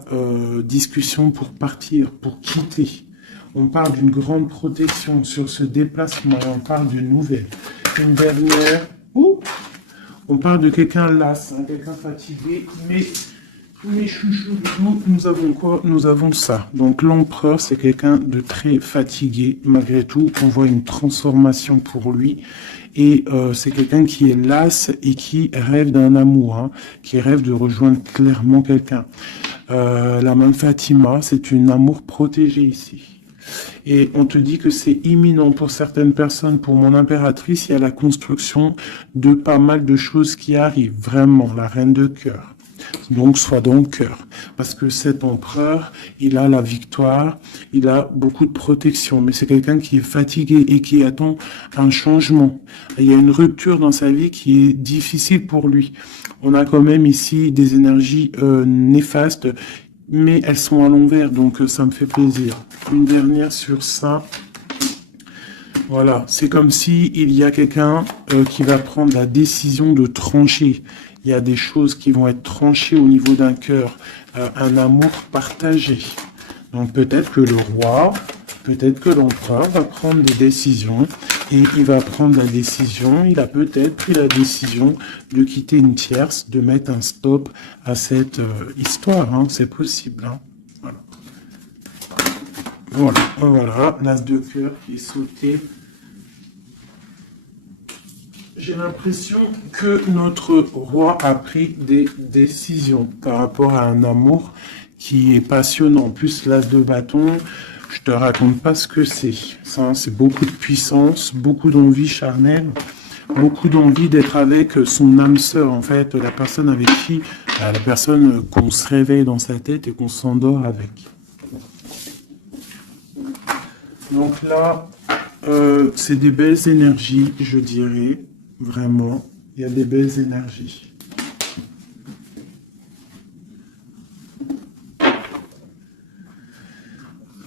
discussion pour partir, pour quitter. On parle d'une grande protection sur ce déplacement, on parle d'une nouvelle. Une dernière, on parle de quelqu'un las, hein, quelqu'un fatigué, mais... Mes chouchous, nous avons quoi? Nous avons ça. Donc l'empereur, c'est quelqu'un de très fatigué. Malgré tout, on voit une transformation pour lui. Et c'est quelqu'un qui est las et qui rêve d'un amour, hein, qui rêve de rejoindre clairement quelqu'un. La main de Fatima, c'est un amour protégé ici. Et on te dit que c'est imminent pour certaines personnes. Pour mon impératrice, il y a la construction de pas mal de choses qui arrivent. Vraiment, la reine de cœur. Donc, sois dans le cœur. Parce que cet empereur, il a la victoire, il a beaucoup de protection. Mais c'est quelqu'un qui est fatigué et qui attend un changement. Il y a une rupture dans sa vie qui est difficile pour lui. On a quand même ici des énergies néfastes, mais elles sont à l'envers, donc ça me fait plaisir. Une dernière sur ça. Voilà, c'est comme si il y a quelqu'un qui va prendre la décision de trancher. Il y a des choses qui vont être tranchées au niveau d'un cœur, un amour partagé. Donc peut-être que le roi, peut-être que l'empereur va prendre des décisions et il va prendre la décision, il a peut-être pris la décision de quitter une tierce, de mettre un stop à cette histoire. Hein, c'est possible. Hein. Voilà. Voilà, l'as de cœur qui est sauté. J'ai l'impression que notre roi a pris des décisions par rapport à un amour qui est passionnant. En plus, l'as de bâton, je te raconte pas ce que c'est. Ça, c'est beaucoup de puissance, beaucoup d'envie charnelle, beaucoup d'envie d'être avec son âme sœur, en fait, la personne avec qui, la personne qu'on se réveille dans sa tête et qu'on s'endort avec. Donc là, c'est des belles énergies, je dirais. Vraiment, il y a des belles énergies.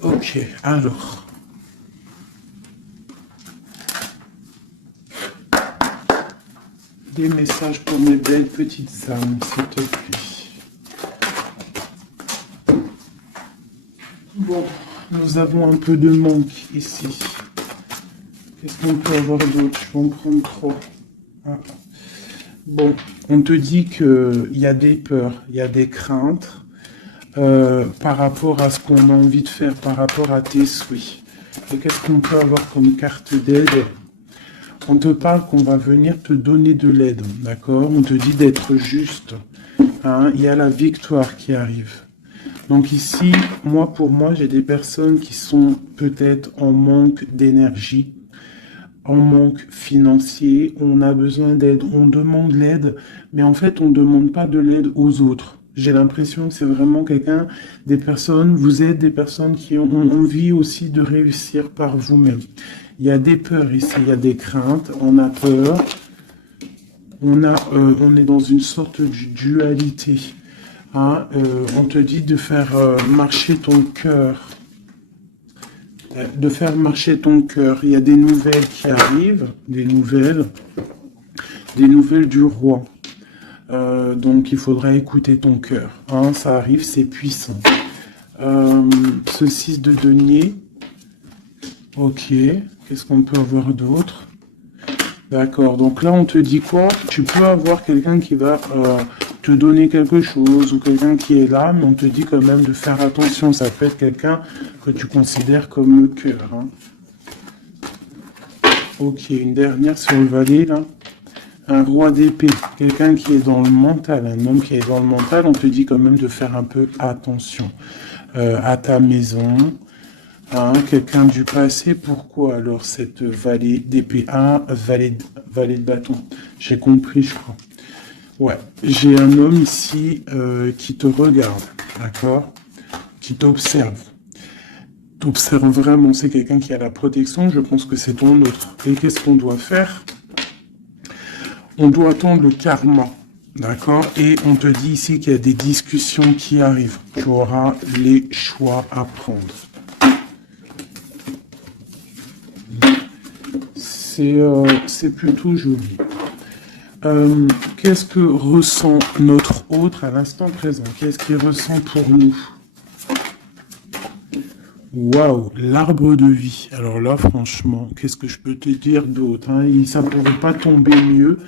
Ok, alors. Des messages pour mes belles petites âmes, s'il te plaît. Bon, nous avons un peu de manque ici. Qu'est-ce qu'on peut avoir d'autre? Je vais en prendre trois. Ah. Bon, on te dit qu'il y a des peurs, il y a des craintes par rapport à ce qu'on a envie de faire, par rapport à tes souhaits. Et qu'est-ce qu'on peut avoir comme carte d'aide? On te parle qu'on va venir te donner de l'aide, d'accord? On te dit d'être juste. Hein? Il y a la victoire qui arrive. Donc ici, pour moi, j'ai des personnes qui sont peut-être en manque d'énergie, en manque financier, on a besoin d'aide, on demande l'aide, mais en fait, on ne demande pas de l'aide aux autres. J'ai l'impression que c'est vraiment vous êtes des personnes qui ont envie aussi de réussir par vous-même. Il y a des peurs ici, il y a des craintes, on a peur, on est dans une sorte de dualité. Hein, on te dit de faire marcher ton cœur. De faire marcher ton cœur. Il y a des nouvelles qui arrivent, des nouvelles du roi. Donc il faudra écouter ton cœur. Hein, ça arrive, c'est puissant. Ce 6 de denier. Ok, qu'est-ce qu'on peut avoir d'autre? D'accord, donc là on te dit quoi? Tu peux avoir quelqu'un qui va te donner quelque chose ou quelqu'un qui est là, mais on te dit quand même de faire attention. Ça peut être quelqu'un que tu considères comme le cœur. Hein. Ok, une dernière sur le valet là. Un roi d'épée, quelqu'un qui est dans le mental, un homme qui est dans le mental, on te dit quand même de faire un peu attention à ta maison. Hein, quelqu'un du passé, pourquoi alors cette vallée d'épée? Vallée de bâton. J'ai compris, je crois. Ouais, j'ai un homme ici qui te regarde, d'accord? Qui t'observe. T'observe vraiment, c'est quelqu'un qui a la protection, je pense que c'est ton autre. Et qu'est-ce qu'on doit faire? On doit attendre le karma, d'accord? Et on te dit ici qu'il y a des discussions qui arrivent. Tu auras les choix à prendre. C'est plutôt joli. Qu'est-ce que ressent notre autre à l'instant présent? Qu'est-ce qu'il ressent pour nous? Waouh, l'arbre de vie. Alors là, franchement, qu'est-ce que je peux te dire d'autre? Hein? Ça ne pourrait pas tomber mieux.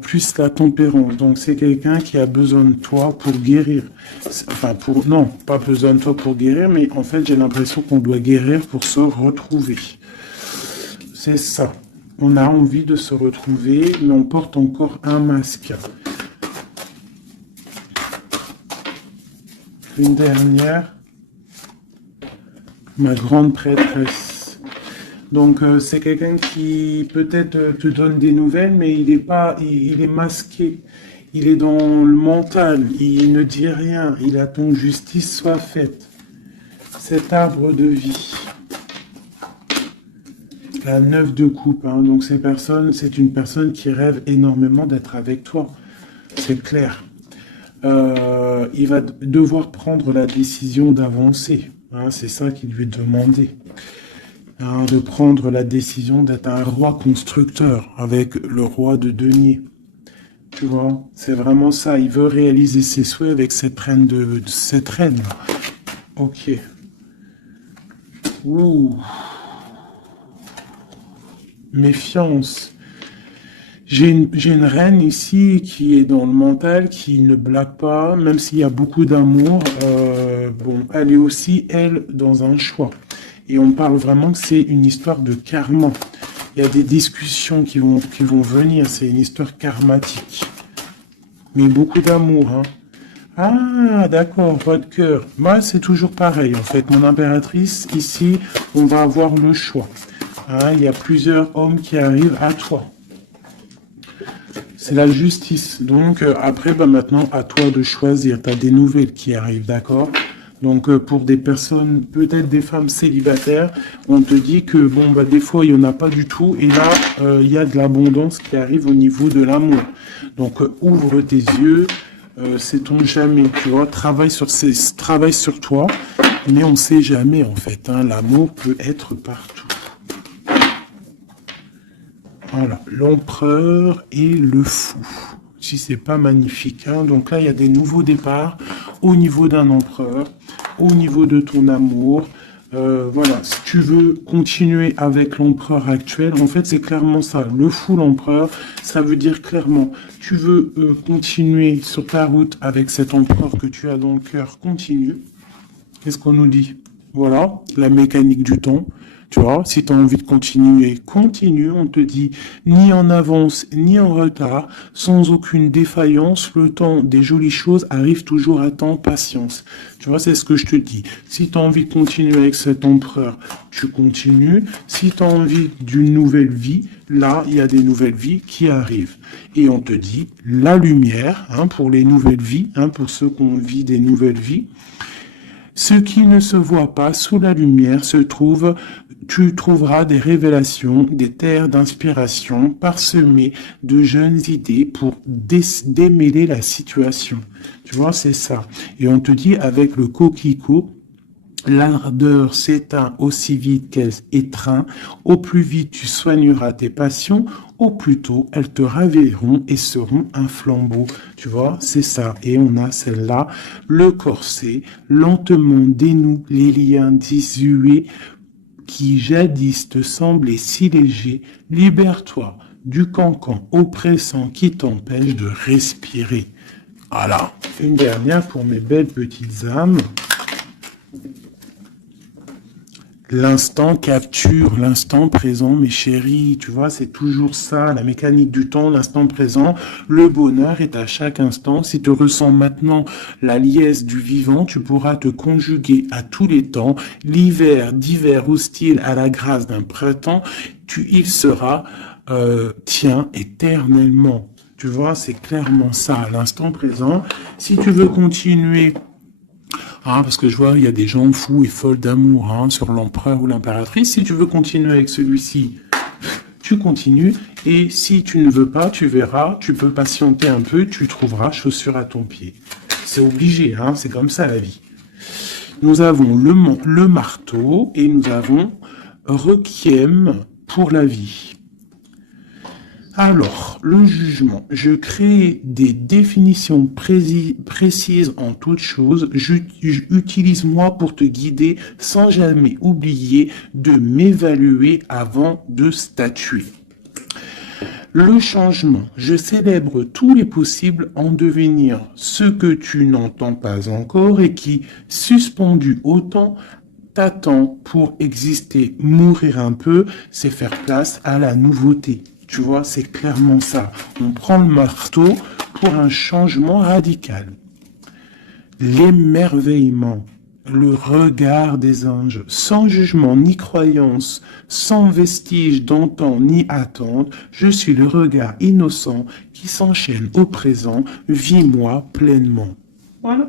Plus la tempérance. Donc c'est quelqu'un qui a besoin de toi pour guérir. Enfin, non, pas besoin de toi pour guérir, mais en fait, j'ai l'impression qu'on doit guérir pour se retrouver. C'est ça. On a envie de se retrouver, mais on porte encore un masque. Une dernière. Ma grande prêtresse. Donc, c'est quelqu'un qui peut-être te donne des nouvelles, mais il est masqué. Il est dans le mental. Il ne dit rien. Il attend que justice soit faite. Cet arbre de vie. La 9 de coupe, hein. Donc c'est une personne qui rêve énormément d'être avec toi. C'est clair. Il va devoir prendre la décision d'avancer. Hein, c'est ça qu'il lui est demandé. Hein, de prendre la décision d'être un roi constructeur avec le roi de denier. Tu vois, c'est vraiment ça. Il veut réaliser ses souhaits avec cette reine cette reine. Ok. Ouh. Méfiance. J'ai une reine ici qui est dans le mental, qui ne blague pas, même s'il y a beaucoup d'amour. Bon, elle est aussi, elle, dans un choix. Et on parle vraiment que c'est une histoire de karma. Il y a des discussions qui vont venir, c'est une histoire karmatique. Mais beaucoup d'amour, hein. Ah, d'accord, votre cœur. Moi, c'est toujours pareil, en fait. Mon impératrice, ici, on va avoir le choix. Hein, il y a plusieurs hommes qui arrivent à toi. C'est la justice. Donc, après, maintenant, à toi de choisir. Tu as des nouvelles qui arrivent, d'accord? Donc, pour des personnes, peut-être des femmes célibataires, on te dit que, bon, des fois, il n'y en a pas du tout. Et là, il y a de l'abondance qui arrive au niveau de l'amour. Donc, ouvre tes yeux. Sait-on jamais, tu vois, travaille sur toi. Mais on ne sait jamais, en fait. Hein, l'amour peut être partout. Voilà, l'empereur et le fou. Si c'est pas magnifique, hein. Donc là, il y a des nouveaux départs au niveau d'un empereur. au niveau de ton amour. Voilà, si tu veux continuer avec l'empereur actuel, en fait, c'est clairement ça. Le fou, l'empereur, ça veut dire clairement, tu veux continuer sur ta route avec cet empereur que tu as dans le cœur, continue. Qu'est-ce qu'on nous dit? Voilà, la mécanique du temps. Tu vois, si tu as envie de continuer, continue. On te dit ni en avance ni en retard, sans aucune défaillance. Le temps des jolies choses arrive toujours à temps, patience. Tu vois, c'est ce que je te dis. Si tu as envie de continuer avec cet empereur, tu continues. Si tu as envie d'une nouvelle vie, là, il y a des nouvelles vies qui arrivent. Et on te dit la lumière, hein, pour les nouvelles vies, hein, pour ceux qui ont vit des nouvelles vies. Ce qui ne se voit pas sous la lumière se trouve, tu trouveras des révélations, des terres d'inspiration parsemées de jeunes idées pour démêler la situation. Tu vois, c'est ça. Et on te dit avec le coquelicot, l'ardeur s'éteint aussi vite qu'elle étreint. Au plus vite tu soigneras tes passions, au plus tôt elles te ravilleront et seront un flambeau. Tu vois, c'est ça. Et on a celle-là, le corset, lentement dénoue les liens désuets qui jadis te semblaient si légers. Libère-toi du cancan oppressant qui t'empêche de respirer. Voilà, une dernière pour mes belles petites âmes. L'instant capture l'instant présent, mes chéris, tu vois, c'est toujours ça, la mécanique du temps, l'instant présent, le bonheur est à chaque instant. Si tu ressens maintenant la liesse du vivant, tu pourras te conjuguer à tous les temps, l'hiver d'hiver hostile à la grâce d'un printemps, il sera tien éternellement. Tu vois, c'est clairement ça, l'instant présent. Si tu veux continuer... Ah, parce que je vois, il y a des gens fous et folles d'amour sur l'empereur ou l'impératrice. Si tu veux continuer avec celui-ci, tu continues. Et si tu ne veux pas, tu verras, tu peux patienter un peu, tu trouveras chaussure à ton pied. C'est obligé, c'est comme ça la vie. Nous avons le marteau et nous avons Requiem pour la vie. Alors, le jugement. Je crée des définitions précises en toutes choses. Utilise-moi pour te guider sans jamais oublier de m'évaluer avant de statuer. Le changement. Je célèbre tous les possibles en devenir ce que tu n'entends pas encore et qui, suspendu au temps, t'attend pour exister. Mourir un peu, c'est faire place à la nouveauté. Tu vois, c'est clairement ça. On prend le marteau pour un changement radical. L'émerveillement, le regard des anges, sans jugement ni croyance, sans vestige d'antan ni attente, je suis le regard innocent qui s'enchaîne au présent, vis-moi pleinement. Voilà.